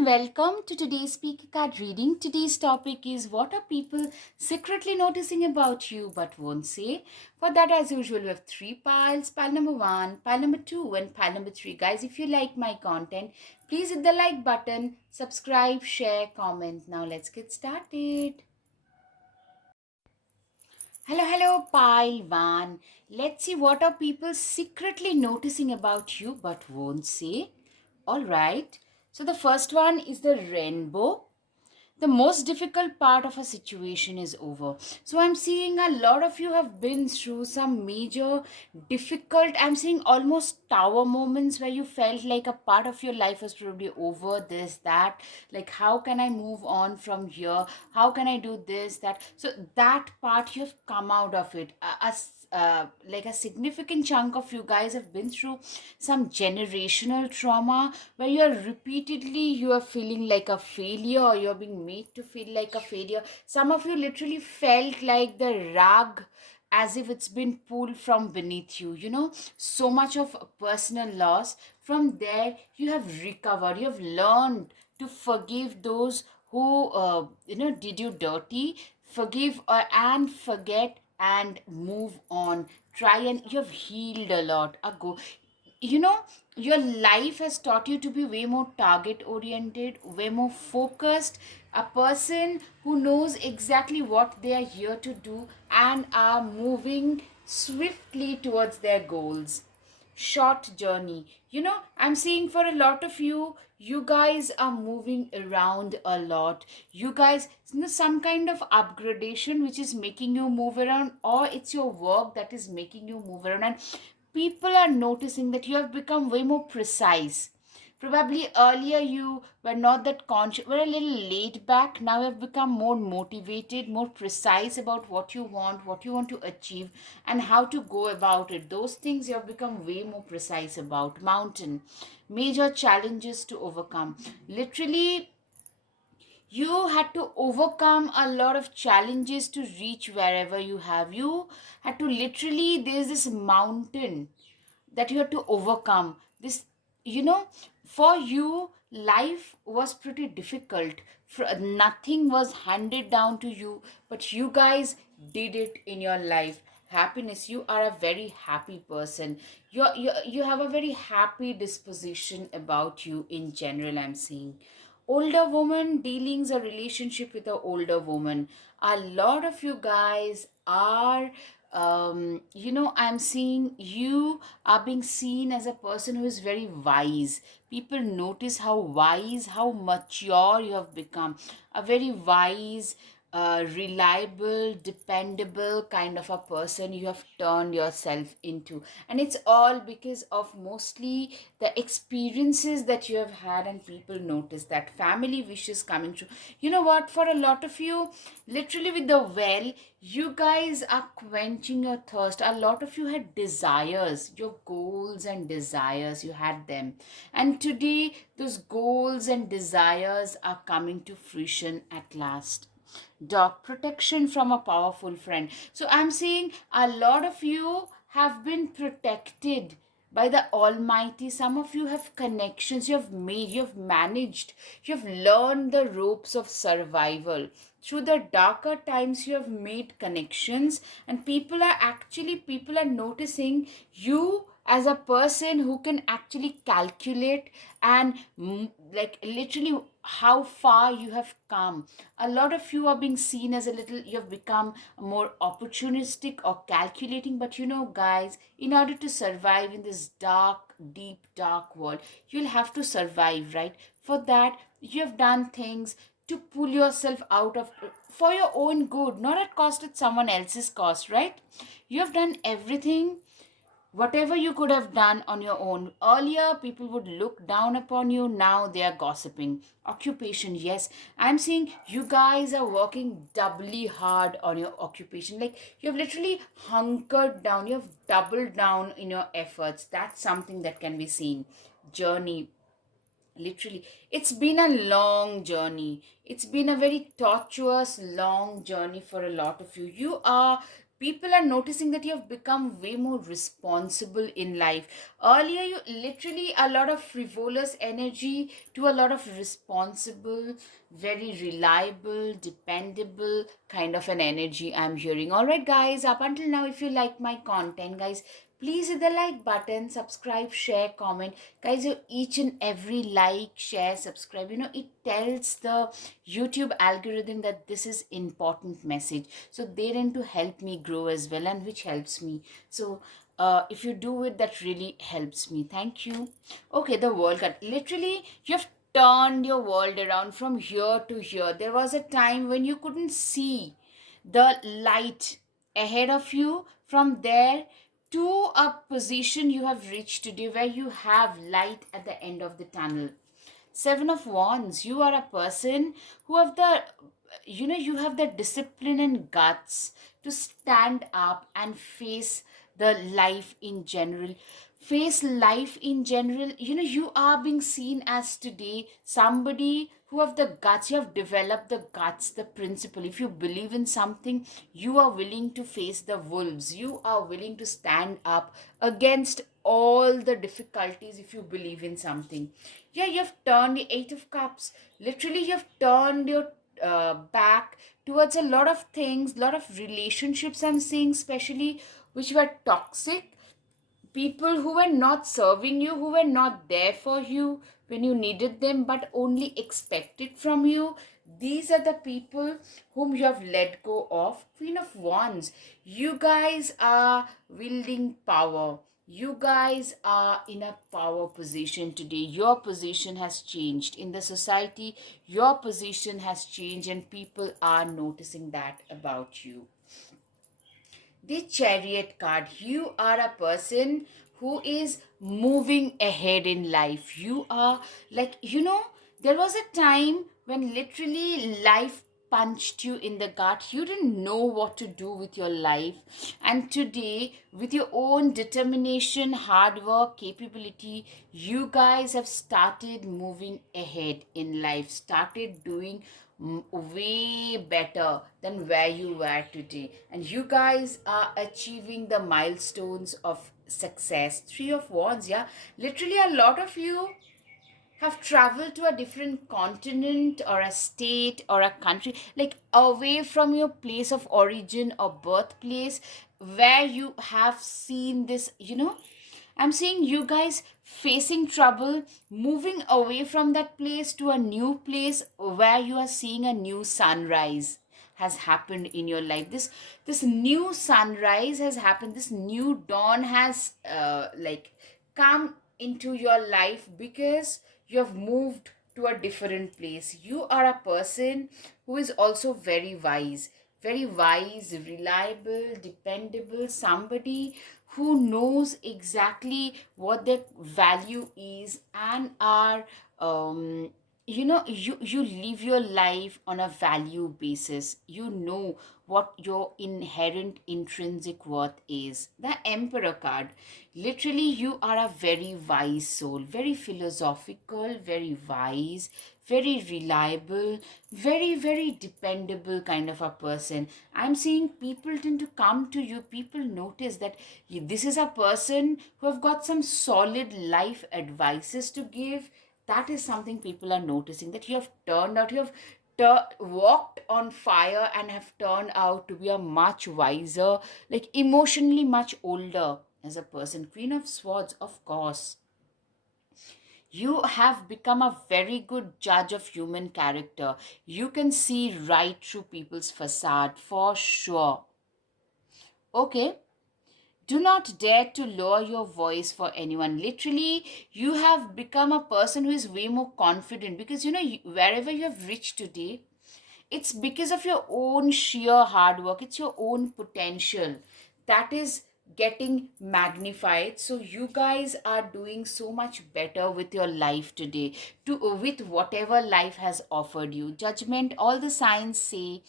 and welcome to today's speaker card reading. Today's topic is what are people secretly noticing about you but won't say? For that, as usual, we have three piles: pile number one, pile number two, and pile number three. Guys, if you like my content, please hit the like button, subscribe, share, comment. Now, let's get started. Hello, pile one. Let's see what are people secretly noticing about you but won't say. All right. So the first one is the rainbow. The most difficult part of a situation is over. So I'm seeing a lot of you have been through some major difficult, I'm seeing almost tower moments where you felt like a part of your life was probably over, this, that. Like, how can I move on from here? How can I do this, that? So that part you have come out of it. Like a significant chunk of you guys have been through some generational trauma where you are feeling like a failure, or you're being made to feel like a failure. Some of you literally felt like the rug, as if it's been pulled from beneath you, so much of personal loss. From there you have recovered, you have learned to forgive those who did you dirty. Forgive and forget and move on. Try, and you've healed a lot ago. Your life has taught you to be way more target oriented, way more focused, a person who knows exactly what they are here to do and are moving swiftly towards their goals. Short journey. I'm seeing for a lot of you guys are moving around a lot. You guys, some kind of upgradation which is making you move around, or it's your work that is making you move around, and people are noticing that you have become way more precise. Probably earlier you were not that conscious, were a little laid back. Now you have become more motivated, more precise about what you want to achieve, and how to go about it. Those things you have become way more precise about. Mountain, major challenges to overcome. Literally, you had to overcome a lot of challenges to reach wherever you have. You had to literally, there's this mountain that you had to overcome. This, you know, for you, life was pretty difficult. Nothing was handed down to you, but you guys did it in your life. Happiness, you are a very happy person. You have a very happy disposition about you in general, I'm seeing. Older woman dealings, a relationship with a older woman. A lot of you guys are, I'm seeing you are being seen as a person who is very wise. People notice how wise, how mature you have become. A very wise, reliable, dependable kind of a person you have turned yourself into. And it's all because of mostly the experiences that you have had, and people notice that. Family wishes coming true. You know what? For a lot of you, literally with the well, you guys are quenching your thirst. A lot of you had desires, your goals and desires, you had them. And today, those goals and desires are coming to fruition at last. Dog, protection from a powerful friend. So I'm seeing a lot of you have been protected by the Almighty. Some of you have connections you have made, you have managed, you have learned the ropes of survival. Through the darker times, you have made connections, and people are noticing you as a person who can actually calculate and like literally how far you have come. A lot of you are being seen as a little, you have become more opportunistic or calculating. But guys, in order to survive in this dark, deep, dark world, you'll have to survive, right? For that, you have done things to pull yourself out of, for your own good, not at cost, at someone else's cost, right? You have done everything whatever you could have done on your own. Earlier, people would look down upon you. Now they are gossiping. Occupation, yes. I'm seeing you guys are working doubly hard on your occupation. Like, you have literally hunkered down. You have doubled down in your efforts. That's something that can be seen. Journey, literally, it's been a long journey. It's been a very tortuous long journey for a lot of you. You are People are noticing that you have become way more responsible in life. Earlier, you literally a lot of frivolous energy to a lot of responsible, very reliable, dependable kind of an energy I'm hearing. All right, guys, up until now, if you like my content, guys, please hit the like button, subscribe, share, comment. Guys, you each and every like, share, subscribe, it tells the YouTube algorithm that this is important message. So they tend to help me grow as well, and which helps me. So if you do it, that really helps me. Thank you. Okay, the World Cup. Literally, you have turned your world around from here to here. There was a time when you couldn't see the light ahead of you. From there to a position you have reached today where you have light at the end of the tunnel. Seven of Wands, you are a person who have the, you have the discipline and guts to stand up and face the life in general. Face life in general. You are being seen as today somebody who have the guts. You have developed the guts, the principle. If you believe in something, you are willing to face the wolves. You are willing to stand up against all the difficulties if you believe in something. Yeah, you have turned the Eight of Cups. Literally, you have turned your back towards a lot of things, lot of relationships. I'm seeing, especially which were toxic, people who were not serving you, who were not there for you when you needed them, but only expected from you. These are the people whom you have let go of. Queen of Wands, you guys are wielding power. You guys are in a power position today. Your position has changed in the society. Your position has changed, and people are noticing that about you. The Chariot card. You are a person who is moving ahead in life. You are like, there was a time when literally life punched you in the gut. You didn't know what to do with your life. And today, with your own determination, hard work, capability, you guys have started moving ahead in life, started doing way better than where you were today, and you guys are achieving the milestones of success. Three of Wands, yeah, literally a lot of you have traveled to a different continent or a state or a country, like away from your place of origin or birthplace, where you have seen this. I'm seeing you guys facing trouble, moving away from that place to a new place where you are seeing a new sunrise has happened in your life. This new sunrise has happened. This new dawn has like come into your life because you have moved to a different place. You are a person who is also very wise, reliable, dependable, somebody who knows exactly what their value is and are you live your life on a value basis. You know what your inherent intrinsic worth is. The Emperor card, literally you are a very wise soul, very philosophical, very wise, very reliable, very dependable kind of a person. I'm seeing people tend to come to you. People notice that this is a person who have got some solid life advices to give. That is something people are noticing, that you have turned out, you have walked on fire and have turned out to be a much wiser, like emotionally much older as a person. Queen of Swords, of course, you have become a very good judge of human character. You can see right through people's facade for sure. Okay, do not dare to lower your voice for anyone. Literally, you have become a person who is way more confident, because wherever you have reached today, it's because of your own sheer hard work. It's your own potential that is getting magnified. So you guys are doing so much better with your life today, to with whatever life has offered you. Judgment, all the signs say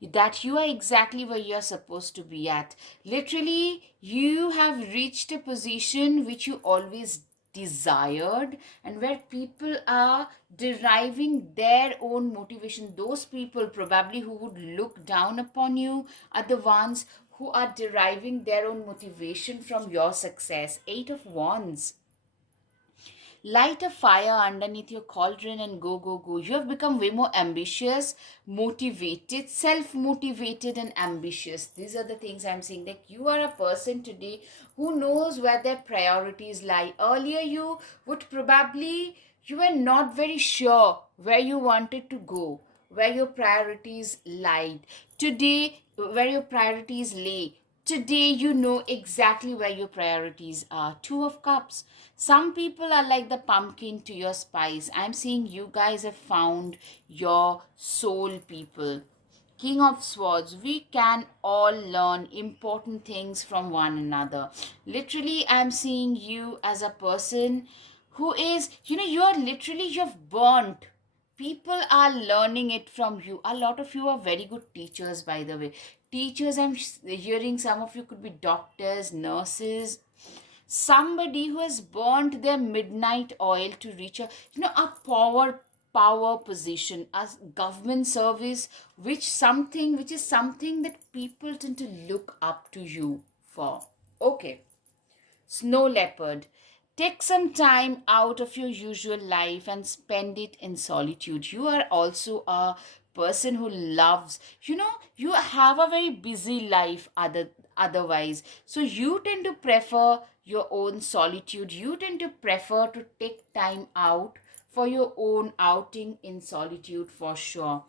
that you are exactly where you're supposed to be at. Literally, you have reached a position which you always desired, and where people are deriving their own motivation. Those people probably who would look down upon you are the ones who are deriving their own motivation from your success. Eight of Wands. Light a fire underneath your cauldron and go, go, go. You have become way more ambitious, motivated, self motivated, and ambitious. These are the things I'm saying. Like, you are a person today who knows where their priorities lie. Earlier, you were not very sure where you wanted to go, where your priorities lied. Today, where your priorities lay. Today, you know exactly where your priorities are. Two of Cups. Some people are like the pumpkin to your spice. I'm seeing you guys have found your soul people. King of Swords, we can all learn important things from one another. Literally, I'm seeing you as a person who is, you've burnt. People are learning it from you. A lot of you are very good teachers, by the way. Teachers, hearing some of you could be doctors, nurses, somebody who has burnt their midnight oil to reach a power position, a government service, which is something that people tend to look up to you for. Okay. Snow leopard, take some time out of your usual life and spend it in solitude. You are also a person who loves, you have a very busy life otherwise. So you tend to prefer your own solitude. You tend to prefer to take time out for your own outing in solitude for sure.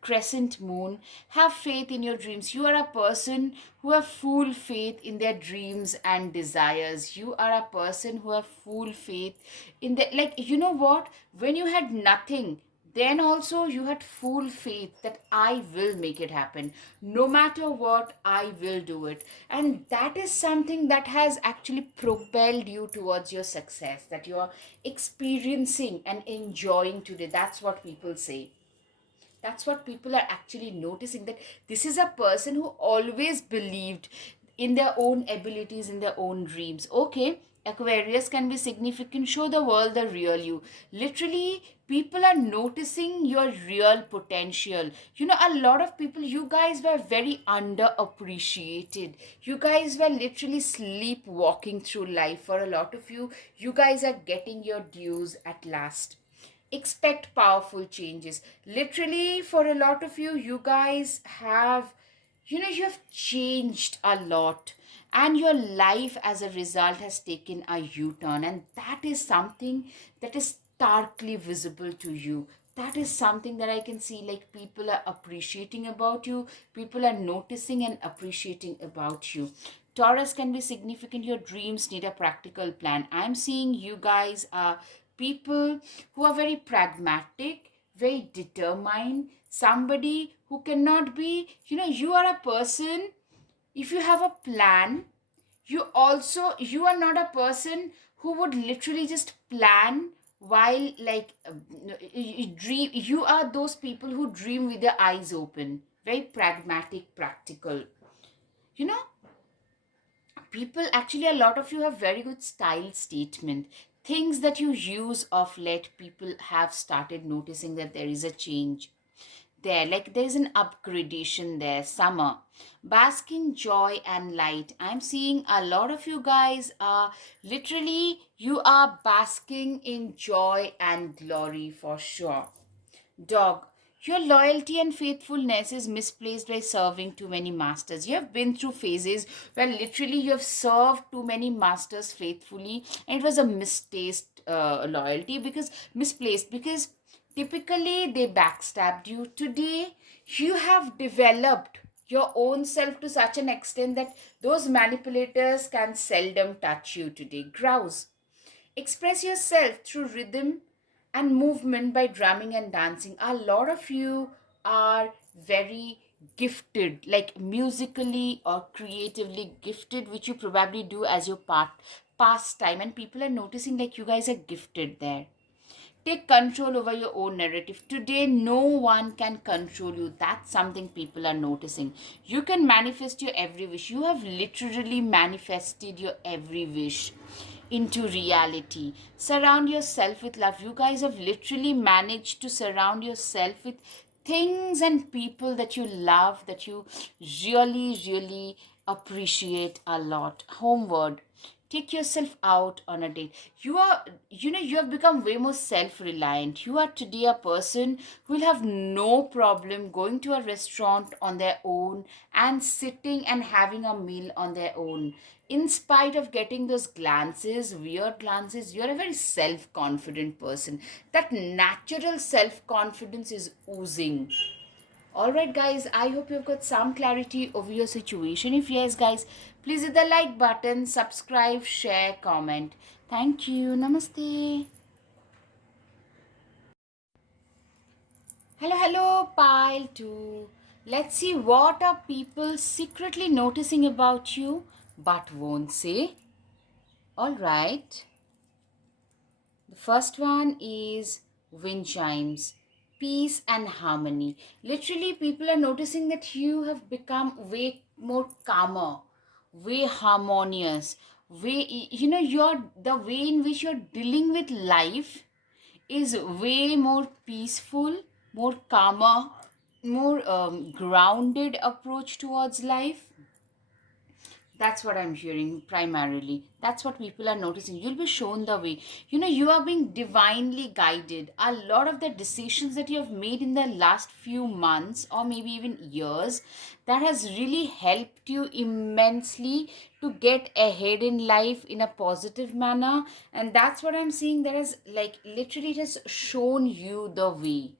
Crescent moon, have faith in your dreams. You are a person who have full faith in their dreams and desires. You are a person who have full faith in the, like, you know what, when you had nothing, then also you had full faith that I will make it happen. No matter what, I will do it. And that is something that has actually propelled you towards your success, that you are experiencing and enjoying today. That's what people say. That's what people are actually noticing, that this is a person who always believed in their own abilities, in their own dreams. Okay, Aquarius can be significant. Show the world the real you. Literally, people are noticing your real potential. A lot of people, you guys were very underappreciated. You guys were literally sleepwalking through life. For a lot of you, you guys are getting your dues at last. Expect powerful changes. Literally, for a lot of you, you guys have, you have changed a lot, and your life as a result has taken a U-turn, and that is something that is starkly visible to you. That is something that I can see, like, people are appreciating about you, people are noticing and appreciating about you. Taurus can be significant. Your dreams need a practical plan. I'm seeing you guys are people who are very pragmatic, very determined, somebody who cannot be, you are a person, if you have a plan, you are not a person who would literally just plan while, like, dream. You are those people who dream with their eyes open, very pragmatic, practical. you know People, actually, a lot of you have very good style statement, things that you use of late. People have started noticing that there is a change there, like there's an upgradation there. Summer, basking joy and light. I'm seeing a lot of you guys are literally, you are basking in joy and glory for sure. Dog, your loyalty and faithfulness is misplaced by serving too many masters. You have been through phases where literally you have served too many masters faithfully, and it was a misplaced loyalty, because misplaced, because typically they backstabbed you. Today, you have developed your own self to such an extent that those manipulators can seldom touch you today. Grouse, express yourself through rhythm and movement by drumming and dancing. A lot of you are very gifted, like musically or creatively gifted, which you probably do as your pastime, and people are noticing like you guys are gifted there. Take control over your own narrative. Today, no one can control you. That's something people are noticing. You can manifest your every wish. You have literally manifested your every wish into reality. Surround yourself with love. You guys have literally managed to surround yourself with things and people that you love, that you really, really appreciate a lot. Homeward. Take yourself out on a date. You have become way more self reliant. You are today a person who will have no problem going to a restaurant on their own and sitting and having a meal on their own. In spite of getting those glances, weird glances, you're a very self confident person. That natural self confidence is oozing. All right, guys, I hope you've got some clarity over your situation. If yes, guys, please hit the like button, subscribe, share, comment. Thank you. Namaste. Hello, hello, pile 2. Let's see what are people secretly noticing about you but won't say. All right. The first one is wind chimes, peace and harmony. Literally, people are noticing that you have become way more calmer, way harmonious, you're the way in which you're dealing with life is way more peaceful, more calmer, more grounded approach towards life. That's what I'm hearing primarily. That's what people are noticing. You'll be shown the way. You are being divinely guided. A lot of the decisions that you have made in the last few months or maybe even years, that has really helped you immensely to get ahead in life in a positive manner. And that's what I'm seeing. That has, like, literally, it has shown you the way.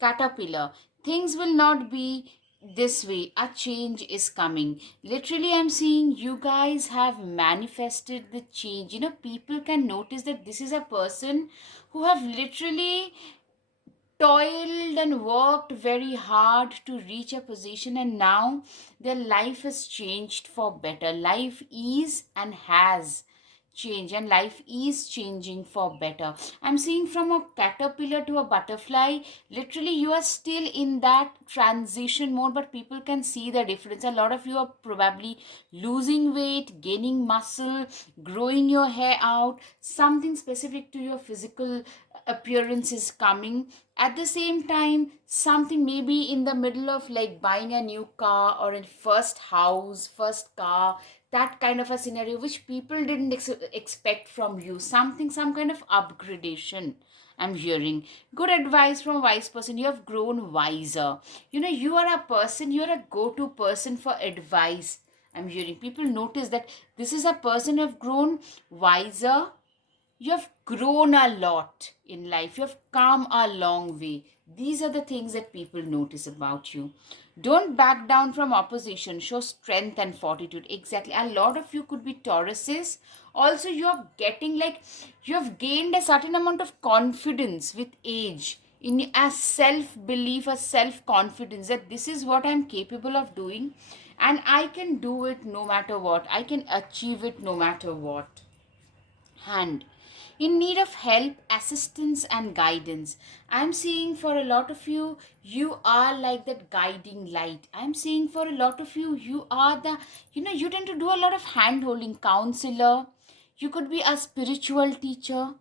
Caterpillar. Things will not be this way. A change is coming. Literally, I'm seeing you guys have manifested the change. People can notice that this is a person who have literally toiled and worked very hard to reach a position, and now their life has changed for better. Life is and has changed, and life is changing for better. I'm seeing from a caterpillar to a butterfly. Literally, you are still in that transition mode, but people can see the difference. A lot of you are probably losing weight, gaining muscle, growing your hair out. Something specific to your physical appearance is coming. At the same time, something maybe in the middle of like buying a new car or a first house, first car, that kind of a scenario which people didn't expect from you. Something, some kind of upgradation I'm hearing. Good advice from a wise person. You have grown wiser. You are a person, you are a go-to person for advice. I'm hearing people notice that this is a person who have grown wiser. You have grown a lot in life. You have come a long way. These are the things that people notice about you. Don't back down from opposition. Show strength and fortitude. Exactly. A lot of you could be Tauruses. Also, you are getting like, you have gained a certain amount of confidence with age, in a self belief, a self confidence that this is what I'm capable of doing and I can do it no matter what. I can achieve it no matter what. Hand in need of help, assistance and guidance. I'm seeing for a lot of you, you are like that guiding light. I'm seeing for a lot of you, you are the, you tend to do a lot of hand holding. Counselor, you could be a spiritual teacher,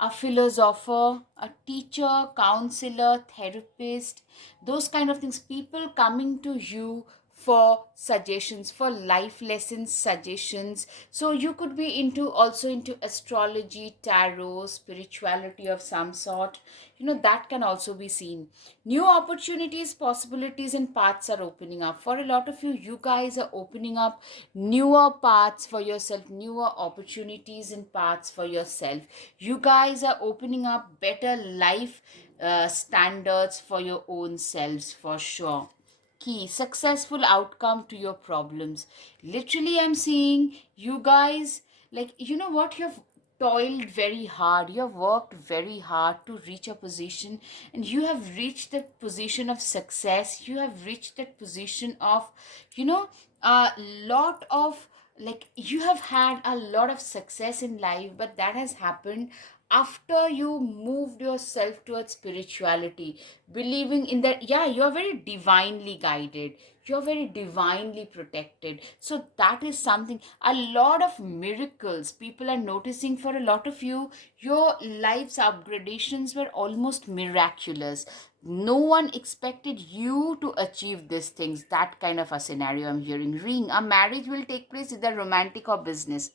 a philosopher, a teacher, counselor, therapist, those kind of things. People coming to you for suggestions, for life lessons, suggestions. So you could be also into astrology, tarot, spirituality of some sort. That can also be seen. New opportunities, possibilities and paths are opening up. For a lot of you, you guys are opening up newer paths for yourself, newer opportunities and paths for yourself. You guys are opening up better life standards for your own selves, for sure. Key successful outcome to your problems. Literally, I'm seeing you guys, like, what, you have toiled very hard, you have worked very hard to reach a position, and you have reached that position of success. You have reached that position of, a lot of, like, you have had a lot of success in life, but that has happened after you moved yourself towards spirituality, believing in that, yeah, you're very divinely guided, you're very divinely protected. So that is something, a lot of miracles people are noticing. For a lot of you, your life's upgradations were almost miraculous. No one expected you to achieve these things. That kind of a scenario I'm hearing. Ring, a marriage will take place, either romantic or business.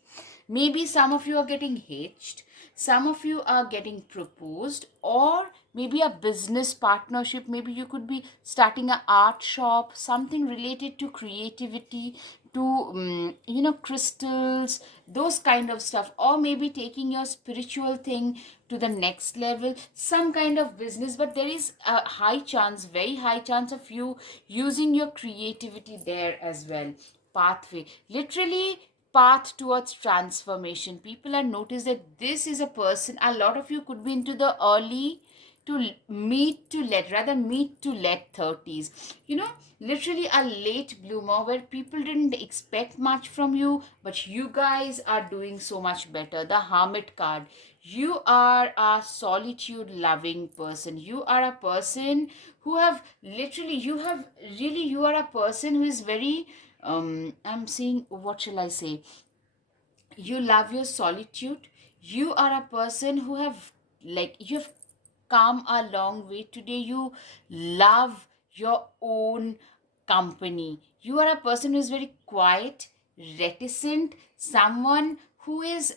Maybe some of you are getting hitched, some of you are getting proposed, or maybe a business partnership. Maybe you could be starting an art shop, something related to creativity, to crystals, those kind of stuff, or maybe taking your spiritual thing to the next level, some kind of business. But there is a high chance, very high chance of you using your creativity there as well. Pathway, literally path towards transformation. People are noticed that this is a person. A lot of you could be into the early to meet to let, rather meet to let 30s, literally a late bloomer where people didn't expect much from you, but you guys are doing so much better. The Hermit card, you are a solitude loving person. You are a person who have literally, you are a person who is very, I'm seeing, what shall I say, you love your solitude. You are a person who have, like, you've come a long way today. You love your own company. You are a person who is very quiet, reticent, someone who is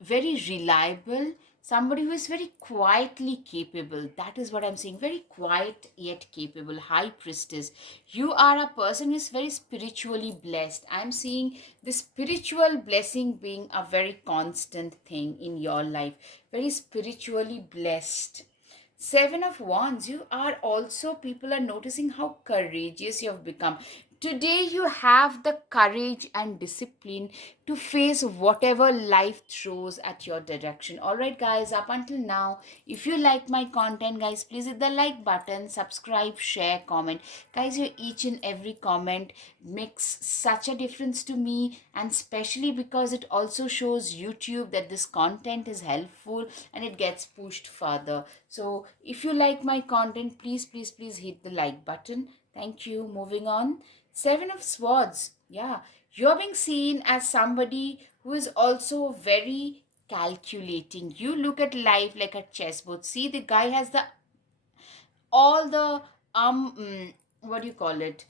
very reliable, somebody who is very quietly capable. That is what I'm saying. Very quiet yet capable. High priestess. You are a person who is very spiritually blessed. I'm seeing the spiritual blessing being a very constant thing in your life. Very spiritually blessed. Seven of Wands, you are also, people are noticing how courageous you have become. Today, you have the courage and discipline to face whatever life throws at your direction. All right, guys, up until now, if you like my content, guys, please hit the like button, subscribe, share, comment. Guys, your each and every comment makes such a difference to me, and especially because it also shows YouTube that this content is helpful and it gets pushed further. So if you like my content, please, please, please hit the like button. Thank you. Moving on. Seven of Swords. Yeah, you're being seen as somebody who is also very calculating. You look at life like a chessboard. See, the guy has the all the what do you call it?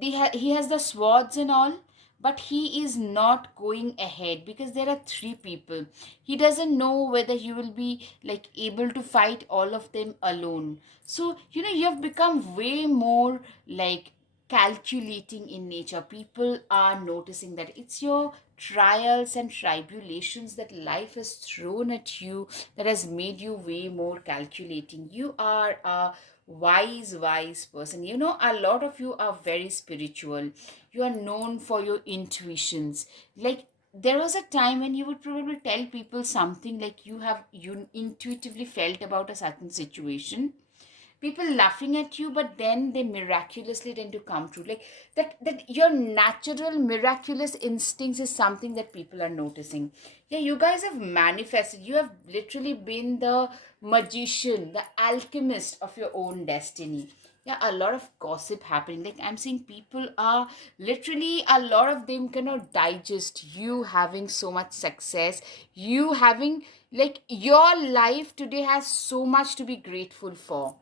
He has the swords and all, but he is not going ahead because there are three people. He doesn't know whether he will be like able to fight all of them alone. So you have become way more like calculating in nature. People are noticing that it's your trials and tribulations that life has thrown at you that has made you way more calculating. You are a wise person. A lot of you are very spiritual. You are known for your intuitions. Like, there was a time when you would probably tell people something, like you intuitively felt about a certain situation, people laughing at you, but then they miraculously tend to come true. Like, that your natural miraculous instincts is something that people are noticing. Yeah, you guys have manifested. You have literally been the magician, the alchemist of your own destiny. Yeah, a lot of gossip happening. Like, I'm seeing people are literally, a lot of them cannot digest you having so much success, you having, like, your life today has so much to be grateful for.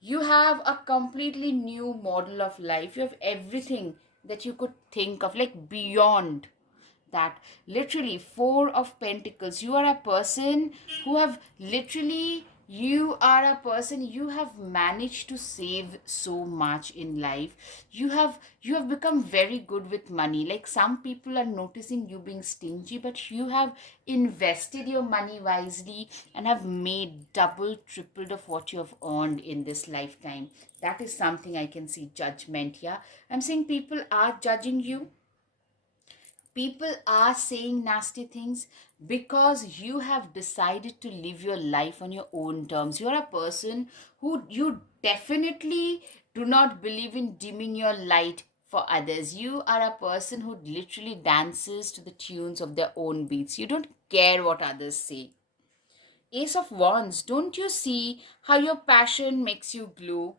You have a completely new model of life. You have everything that you could think of, like, beyond that. Literally, Four of Pentacles. You are a person who have literally, you are a person, you have managed to save so much in life. You have become very good with money. Like, some people are noticing you being stingy, but you have invested your money wisely and have made double tripled of what you have earned in this lifetime. That is something I can see. Judgment. Yeah, I'm saying people are judging you, people are saying nasty things because you have decided to live your life on your own terms. You're a person who, you definitely do not believe in dimming your light for others. You are a person who literally dances to the tunes of their own beats. You don't care what others say. Ace of Wands, don't you see how your passion makes you glow?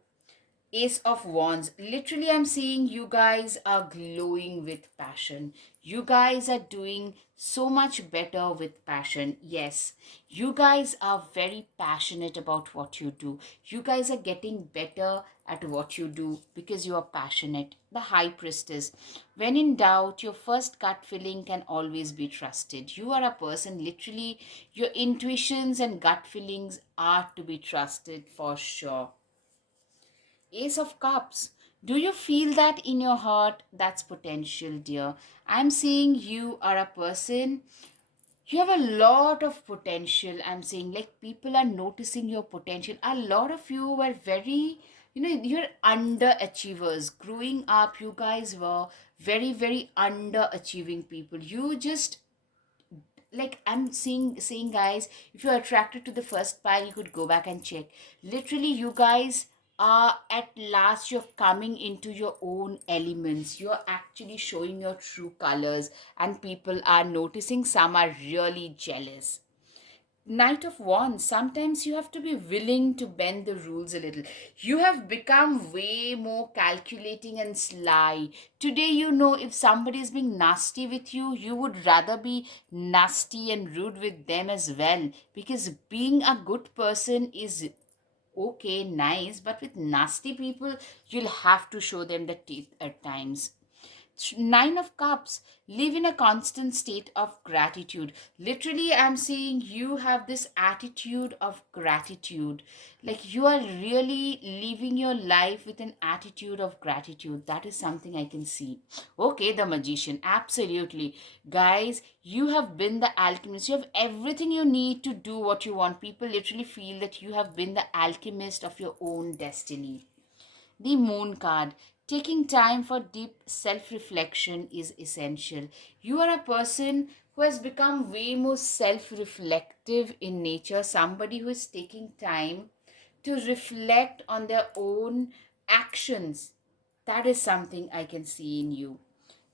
Ace of Wands. Literally, I'm seeing you guys are glowing with passion. You guys are doing so much better with passion. Yes, you guys are very passionate about what you do. You guys are getting better at what you do because you are passionate. The High Priestess. When in doubt, your first gut feeling can always be trusted. You are a person, literally, your intuitions and gut feelings are to be trusted for sure. Ace of Cups. Do you feel that in your heart? That's potential, dear. I'm seeing you are a person, you have a lot of potential. I'm saying, like, people are noticing your potential. A lot of you were very, you're underachievers. Growing up, you guys were very, very underachieving people. You just, like, I'm saying guys, if you're attracted to the first pile, you could go back and check. Literally, you guys are at last, you're coming into your own elements. You're actually showing your true colors, and people are noticing. Some are really jealous. Knight of Wands, sometimes you have to be willing to bend the rules a little. You have become way more calculating and sly. Today, you know, if somebody is being nasty with you, you would rather be nasty and rude with them as well. Because being a good person is okay, nice, but with nasty people, you'll have to show them the teeth at times. Nine of Cups, live in a constant state of gratitude. Literally, I'm saying you have this attitude of gratitude. Like, you are really living your life with an attitude of gratitude. That is something I can see. Okay, the Magician, absolutely. Guys, you have been the alchemist. You have everything you need to do what you want. People literally feel that you have been the alchemist of your own destiny. The Moon card. Taking time for deep self reflection is essential. You are a person who has become way more self reflective in nature, somebody who is taking time to reflect on their own actions. That is something I can see in you.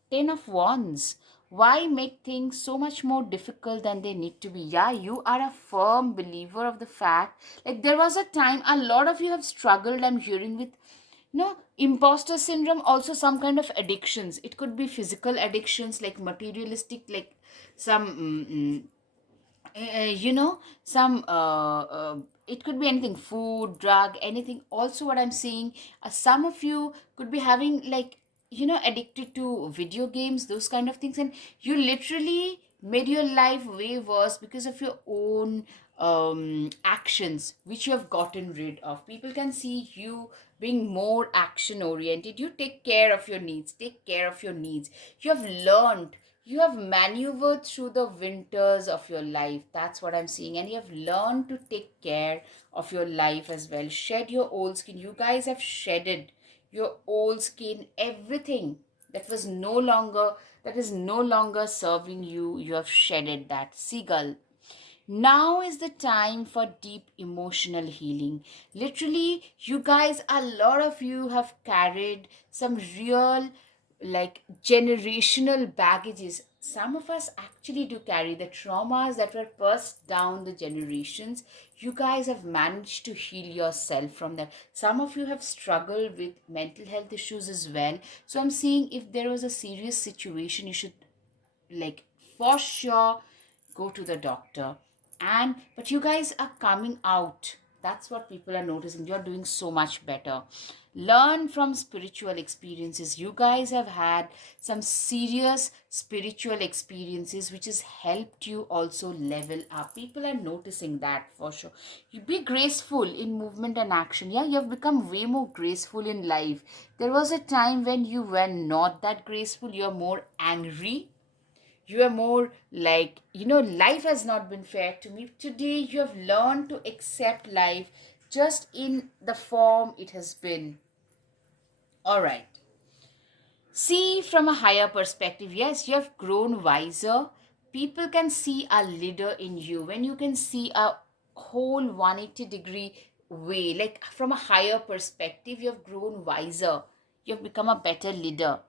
Ten of Wands. Why make things so much more difficult than they need to be? Yeah, you are a firm believer of the fact. Like, there was a time a lot of you have struggled, I'm hearing, with imposter syndrome, also some kind of addictions. It could be physical addictions, like materialistic, like some some it could be anything, food, drug, anything. Also, what I'm seeing, some of you could be having, like, addicted to video games, those kind of things, and you literally made your life way worse because of your own actions which you have gotten rid of. People can see you being more action oriented. You take care of your needs, take care of your needs. You have learned, you have maneuvered through the winters of your life. That's what I'm seeing. And you have learned to take care of your life as well. Shed your old skin. You guys have shedded your old skin, everything that was no longer, that is no longer serving you. You have shedded that. Seagull. Now is the time for deep emotional healing. Literally, you guys, a lot of you have carried some real, like, generational baggages. Some of us actually do carry the traumas that were passed down the generations. You guys have managed to heal yourself from that. Some of you have struggled with mental health issues as well. So I'm seeing, if there was a serious situation, you should, like, for sure go to the doctor. And but you guys are coming out. That's what people are noticing. You're doing so much better. Learn from spiritual experiences. You guys have had some serious spiritual experiences which has helped you also level up. People are noticing that for sure. You be graceful in movement and action. Yeah, you have become way more graceful in life. There was a time when you were not that graceful. You're more angry, you are more like, life has not been fair to me. Today, you have learned to accept life just in the form it has been. All right. See from a higher perspective. Yes, you have grown wiser. People can see a leader in you when you can see a whole 180-degree way. Like, from a higher perspective, you have grown wiser. You've become a better leader.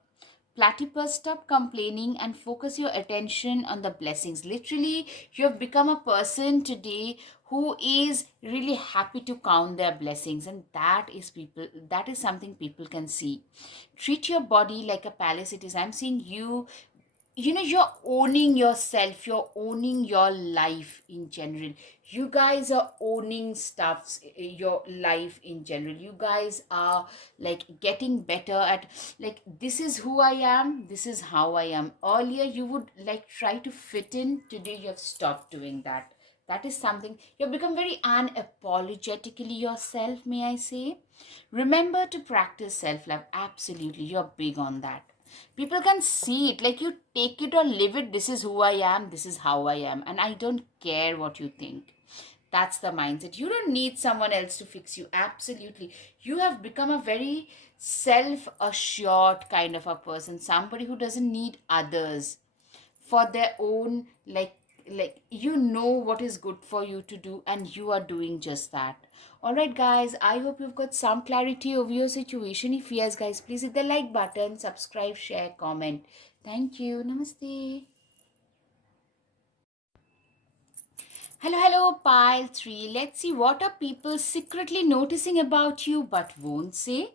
Platypus, stop complaining and focus your attention on the blessings. Literally, you have become a person today who is really happy to count their blessings, and that is something people can see. Treat your body like a palace it is. I'm seeing you're owning yourself, you're owning your life in general. You guys are owning stuffs, your life in general. You guys are like getting better at, like, this is who I am, this is how I am. Earlier you would like try to fit in, today you have stopped doing that. That is something, you've become very unapologetically yourself, may I say. Remember to practice self-love. Absolutely, you're big on that. People can see it, like, you take it or live it. This is who I am, this is how I am, and I don't care what you think. That's the mindset. You don't need someone else to fix you. Absolutely, you have become a very self assured kind of a person, somebody who doesn't need others for their own, like you know what is good for you to do, and you are doing just that. All right guys, I hope you've got some clarity over your situation. If yes guys, please hit the like button, subscribe, share, comment. Thank you. Namaste. Hello, pile 3. Let's see, what are people secretly noticing about you but won't say?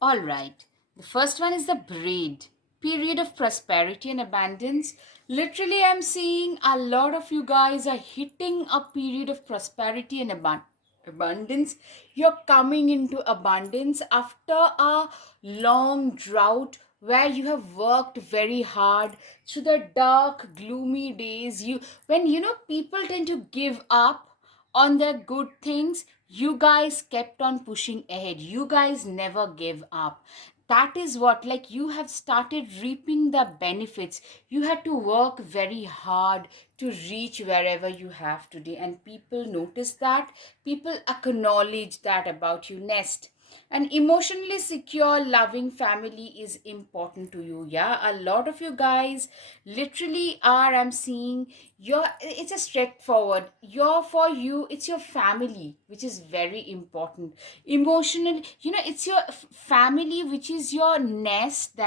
All right. The first one is the braid, period of prosperity and abundance. Literally, I'm seeing a lot of you guys are hitting a period of prosperity and abundance. You're coming into abundance after a long drought where you have worked very hard through the dark, gloomy days. When people tend to give up on their good things, you guys kept on pushing ahead. You guys never gave up. That is what, like, you have started reaping the benefits. You had to work very hard to reach wherever you have today, and people notice that. People acknowledge that about you. Nest, an emotionally secure, loving family is important to you. Yeah, a lot of you guys literally are, I'm seeing, it's a straightforward. For you, it's your family, which is very important. Emotional, it's your family, which is your nest.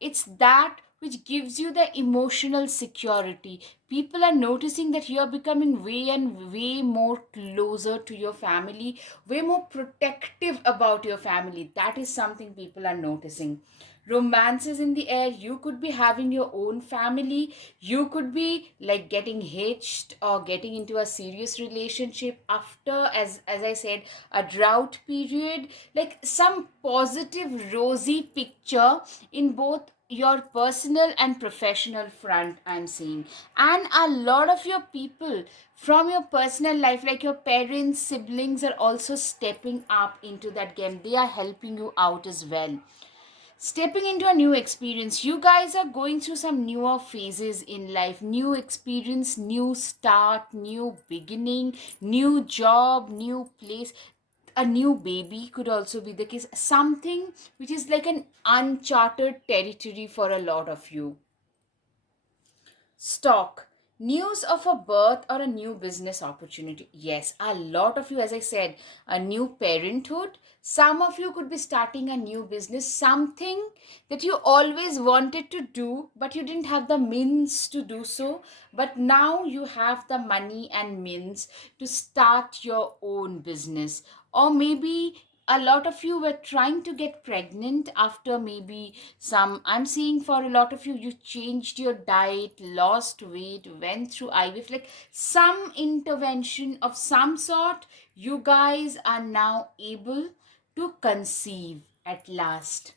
It's that which gives you the emotional security. People are noticing that you are becoming way and way more closer to your family, way more protective about your family. That is something people are noticing. Romances in the air. You could be having your own family. You could be like getting hitched or getting into a serious relationship after, as I said, a drought period. Like some positive rosy picture in both your personal and professional front, I'm seeing. And a lot of your people from your personal life, like your parents, siblings, are also stepping up into that game. They are helping you out as well. Stepping into a new experience. You guys are going through some newer phases in life. New experience, new start, new beginning, new job, new place. A new baby could also be the case. Something which is like an uncharted territory for a lot of you. Stock, news of a birth or a new business opportunity. Yes, a lot of you, as I said, a new parenthood. Some of you could be starting a new business, something that you always wanted to do, but you didn't have the means to do so. But now you have the money and means to start your own business. Or maybe a lot of you were trying to get pregnant after maybe some, I'm seeing for a lot of you, you changed your diet, lost weight, went through IVF, like some intervention of some sort. You guys are now able to conceive at last.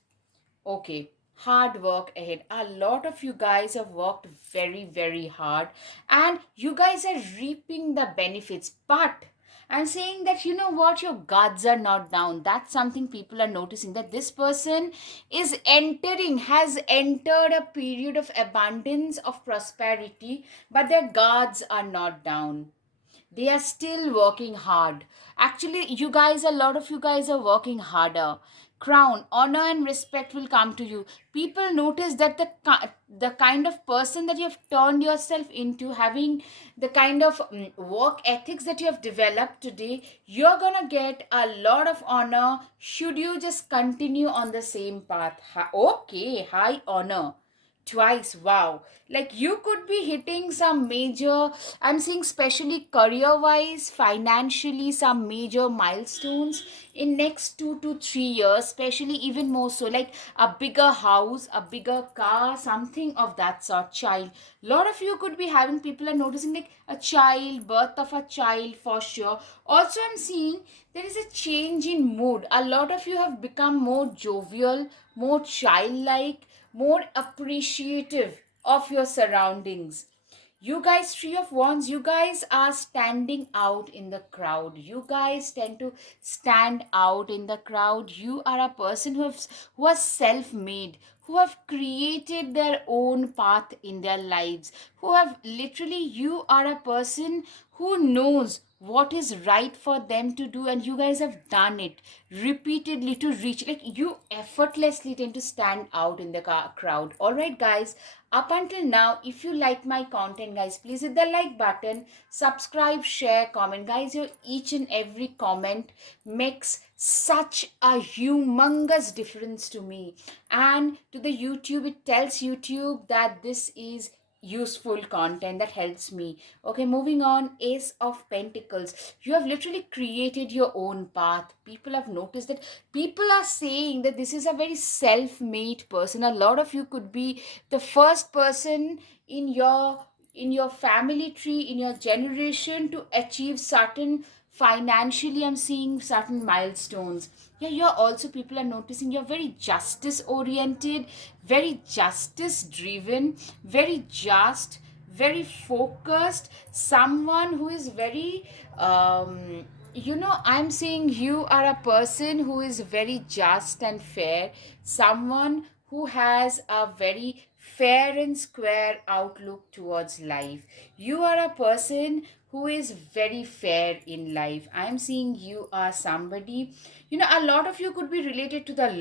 Okay, hard work ahead. A lot of you guys have worked very, very hard, and you guys are reaping the benefits. But I'm saying that, you know what, your guards are not down. That's something people are noticing, that this person has entered a period of abundance, of prosperity, but their guards are not down. They are still working hard. Actually, you guys, a lot of you guys are working harder. Crown, honor and respect will come to you. People notice that the kind of person that you have turned yourself into, having the kind of work ethics that you have developed today, you're gonna get a lot of honor should you just continue on the same path. Okay, high honor twice. Wow. Like you could be hitting some major, I'm seeing especially career wise, financially, some major milestones in next 2 to 3 years, especially even more so, like a bigger house, a bigger car, something of that sort. Child, lot of you could be having, people are noticing like a child, birth of a child for sure. Also, I'm seeing there is a change in mood. A lot of you have become more jovial, more childlike, more appreciative of your surroundings. You guys, Three of Wands, you guys are standing out in the crowd. You guys tend to stand out in the crowd. You are a person who was self-made, who have created their own path in their lives, who have literally, you are a person who knows what is right for them to do, and you guys have done it repeatedly to reach, like you effortlessly tend to stand out in the crowd. All right guys, up until now, if you like my content guys, please hit the like button, subscribe, share, comment guys. Your each and every comment makes such a humongous difference to me and to the YouTube. It tells YouTube that this is useful content that helps me. Okay, moving on. Ace of Pentacles, you have literally created your own path. People have noticed that. People are saying that this is a very self-made person. A lot of you could be the first person in your family tree, in your generation, to achieve certain, financially I'm seeing certain milestones. Yeah, you're also, people are noticing you're very justice oriented, very justice driven, very just, very focused, someone who is very I'm saying you are a person who is very just and fair, someone who has a very fair and square outlook towards life. You are a person who is very fair in life. I'm seeing you are somebody, a lot of you could be related to the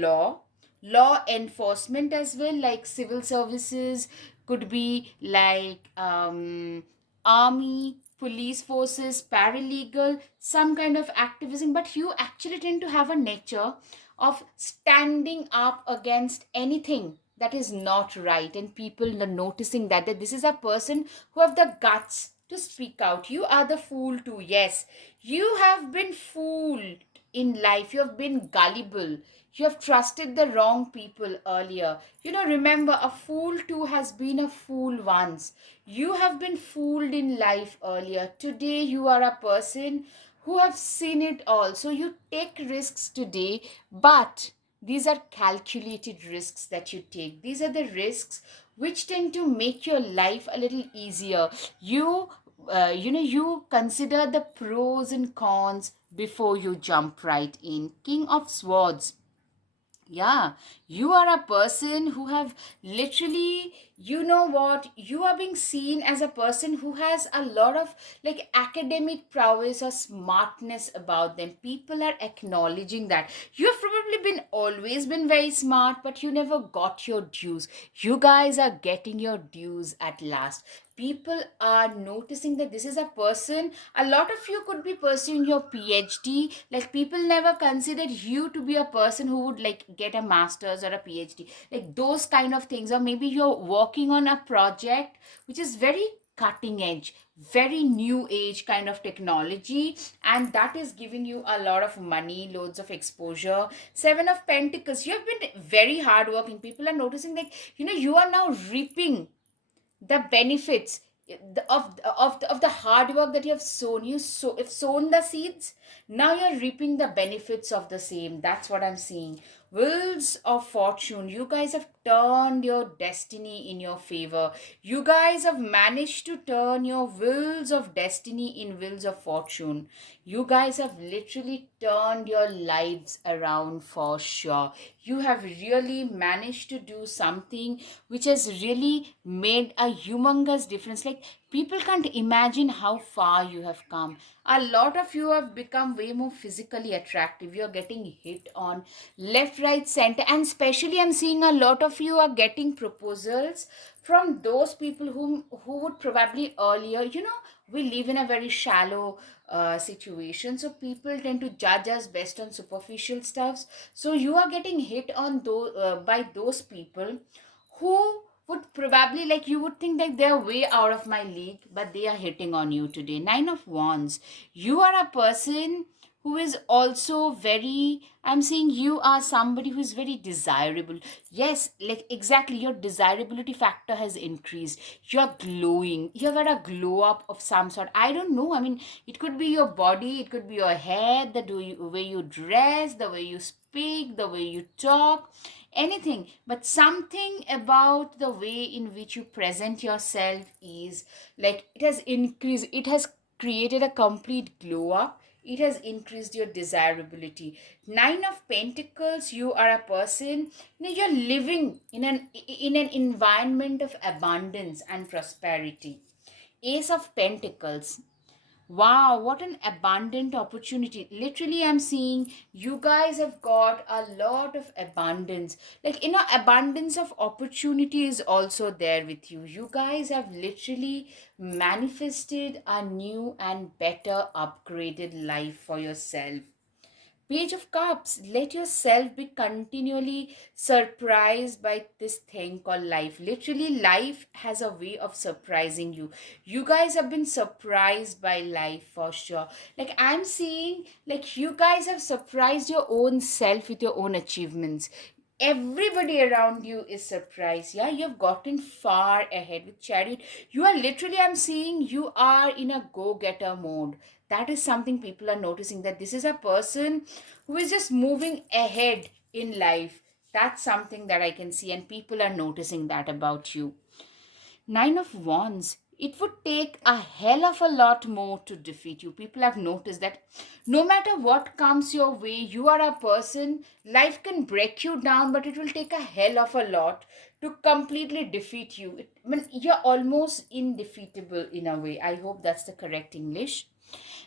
law enforcement as well, like civil services, could be like army, police forces, paralegal, some kind of activism. But you actually tend to have a nature of standing up against anything that is not right, and people are noticing that this is a person who have the guts to speak out. You are the fool too. Yes, you have been fooled in life. You have been gullible. You have trusted the wrong people earlier. Remember, a fool too has been a fool once. You have been fooled in life earlier. Today, you are a person who have seen it all. So, you take risks today, but these are calculated risks that you take. These are the risks which tend to make your life a little easier. You consider the pros and cons before you jump right in. King of Swords, yeah, you are a person who have literally, you are being seen as a person who has a lot of like academic prowess or smartness about them. People are acknowledging that. You have probably been always been very smart, but you never got your dues. You guys are getting your dues at last. People are noticing that this is a person. A lot of you could be pursuing your PhD. Like people never considered you to be a person who would like get a master's or a PhD, like those kind of things. Or maybe you're working on a project which is very cutting edge, very new age kind of technology, and that is giving you a lot of money, loads of exposure. Seven of Pentacles, you have been very hardworking. People are noticing like you are now reaping the benefits of the hard work that you have sown. If sown the seeds, now you're reaping the benefits of the same. That's what I'm seeing. Wheels of Fortune, you guys have turned your destiny in your favor. You guys have managed to turn your wheels of destiny in wheels of fortune. You guys have literally turned your lives around for sure. You have really managed to do something which has really made a humongous difference. Like People can't imagine how far you have come. A lot of you have become way more physically attractive. You're getting hit on left, right, center, and especially I'm seeing a lot of you are getting proposals from those people who would probably earlier, we live in a very shallow situation, so people tend to judge us based on superficial stuffs. So you are getting hit on by those people who would probably, like, you would think that they're way out of my league, but they are hitting on you today. Nine of Wands. You are a person who is also very, I'm saying you are somebody who is very desirable. Yes, like exactly, your desirability factor has increased. You're glowing. You've got a glow up of some sort. I don't know. I mean, it could be your body, it could be your hair, way you dress, the way you speak, the way you talk, anything, but something about the way in which you present yourself is like it has increased, it has created a complete glow up, it has increased your desirability. Nine of Pentacles, you are a person, you're living in an environment of abundance and prosperity. Ace of Pentacles. Wow, what an abundant opportunity. Literally, I'm seeing you guys have got a lot of abundance. Like, abundance of opportunity is also there with you. You guys have literally manifested a new and better upgraded life for yourself. Page of Cups, let yourself be continually surprised by this thing called life. Literally, life has a way of surprising you. You guys have been surprised by life for sure. Like, I'm seeing, like, you guys have surprised your own self with your own achievements. Everybody around you is surprised. Yeah, you've gotten far ahead with Chariot. You are literally, I'm seeing you are in a go-getter mode. That is something people are noticing, that this is a person who is just moving ahead in life. That's something that I can see, and people are noticing that about you. Nine of Wands. It would take a hell of a lot more to defeat you. People have noticed that no matter what comes your way, you are a person, life can break you down, but it will take a hell of a lot to completely defeat you. I mean, you're almost indefeatable in a way. I hope that's the correct English.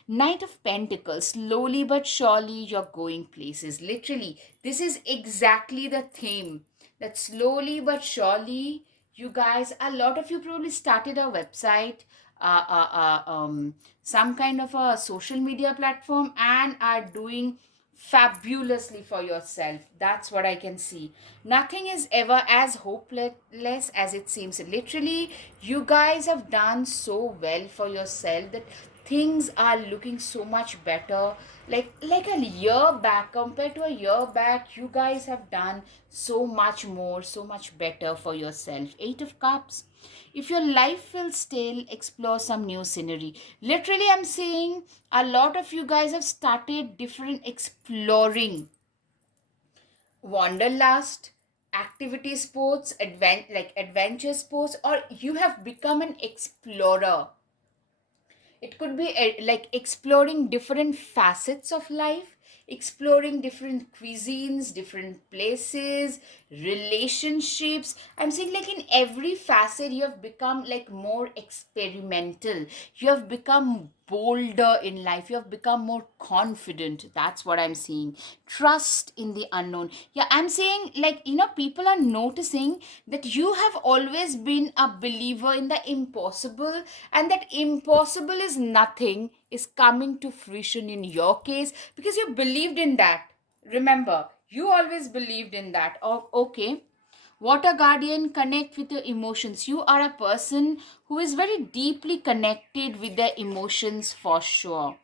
Knight of Pentacles, slowly but surely you're going places. Literally, this is exactly the theme, that slowly but surely you guys, a lot of you probably started a website, some kind of a social media platform, and are doing fabulously for yourself. That's what I can see. Nothing is ever as hopeless as it seems. Literally, you guys have done so well for yourself that things are looking so much better. Like a year back, compared to a year back, you guys have done so much more, so much better for yourself. Eight of Cups. If your life feels stale, explore some new scenery. Literally, I'm saying a lot of you guys have started different exploring wanderlust, activity sports, like adventure sports, or you have become an explorer. It could be like exploring different facets of life, exploring different cuisines, different places, relationships. I'm saying, like, in every facet, you have become like more experimental. You have become bolder in life. You have become more confident. That's what I'm seeing. Trust in the unknown. Yeah, I'm saying, like, people are noticing that you have always been a believer in the impossible, and that impossible is nothing is coming to fruition in your case because you believed in that. Remember, you always believed in that. Oh, okay. Water Guardian, connect with your emotions. You are a person who is very deeply connected with their emotions for sure.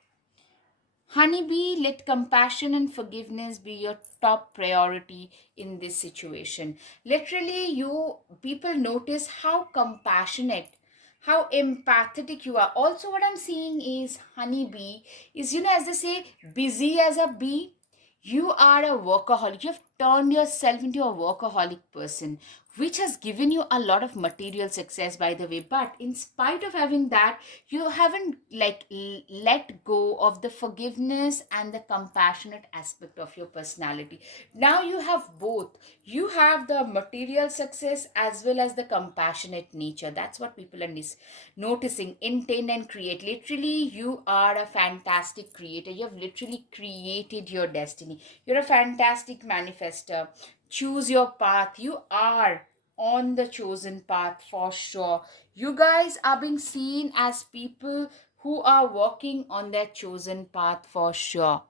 Honeybee, let compassion and forgiveness be your top priority in this situation. Literally, you people notice how compassionate, how empathetic you are. Also, what I'm seeing is honeybee is, as they say, busy as a bee. You are a workaholic. You have turned yourself into a workaholic person, which has given you a lot of material success, by the way. But in spite of having that, you haven't let go of the forgiveness and the compassionate aspect of your personality. Now you have both. You have the material success as well as the compassionate nature. That's what people are noticing. Intend and create. Literally, you are a fantastic creator. You have literally created your destiny. You're a fantastic manifester. Choose your path. You are on the chosen path for sure. You guys are being seen as people who are walking on their chosen path for sure.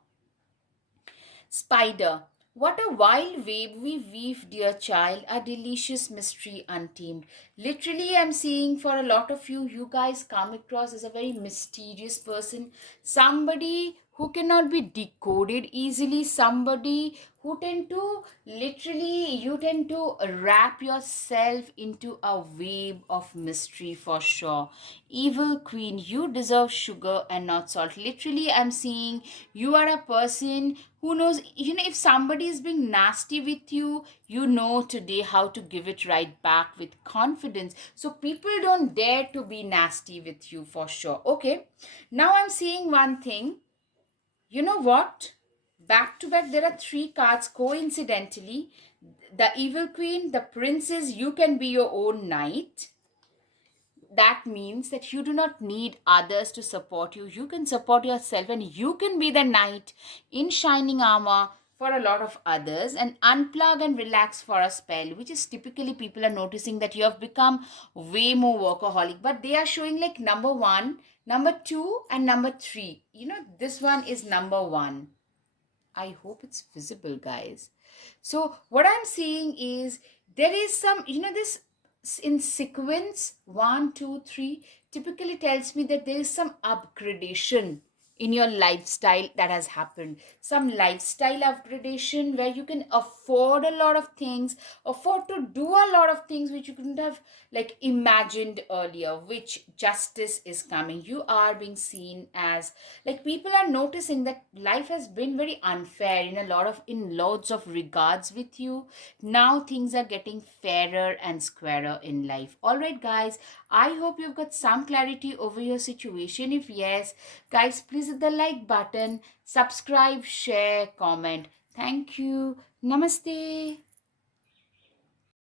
Spider. What a wild web we weave, dear child, a delicious mystery untamed. Literally, I'm seeing for a lot of you, you guys come across as a very mysterious person, somebody who cannot be decoded easily, somebody who tend to you tend to wrap yourself into a web of mystery for sure. Evil queen, you deserve sugar and not salt. Literally, I'm seeing you are a person who knows, if somebody is being nasty with you, you know today how to give it right back with confidence. So people don't dare to be nasty with you for sure. Okay, now I'm seeing one thing. You know what? Back to back, there are three cards coincidentally. The evil queen, the princess, you can be your own knight. That means that you do not need others to support you. You can support yourself and you can be the knight in shining armor for a lot of others and unplug and relax for a spell, which is typically people are noticing that you have become way more workaholic. But they are showing like number one, number two, and number three. This one is number one. I hope it's visible, guys. So, what I'm seeing is there is some, this in sequence one, two, three typically tells me that there is some upgradation in your lifestyle that has happened. Some lifestyle upgradation where you can afford a lot of things, afford to do a lot of things which you couldn't have imagined earlier, which justice is coming. You are being seen as people are noticing that life has been very unfair in lots of regards with you. Now things are getting fairer and squarer in life. All right, guys, I hope you've got some clarity over your situation. If yes, guys, please hit the like button, subscribe, share, comment. Thank you. Namaste.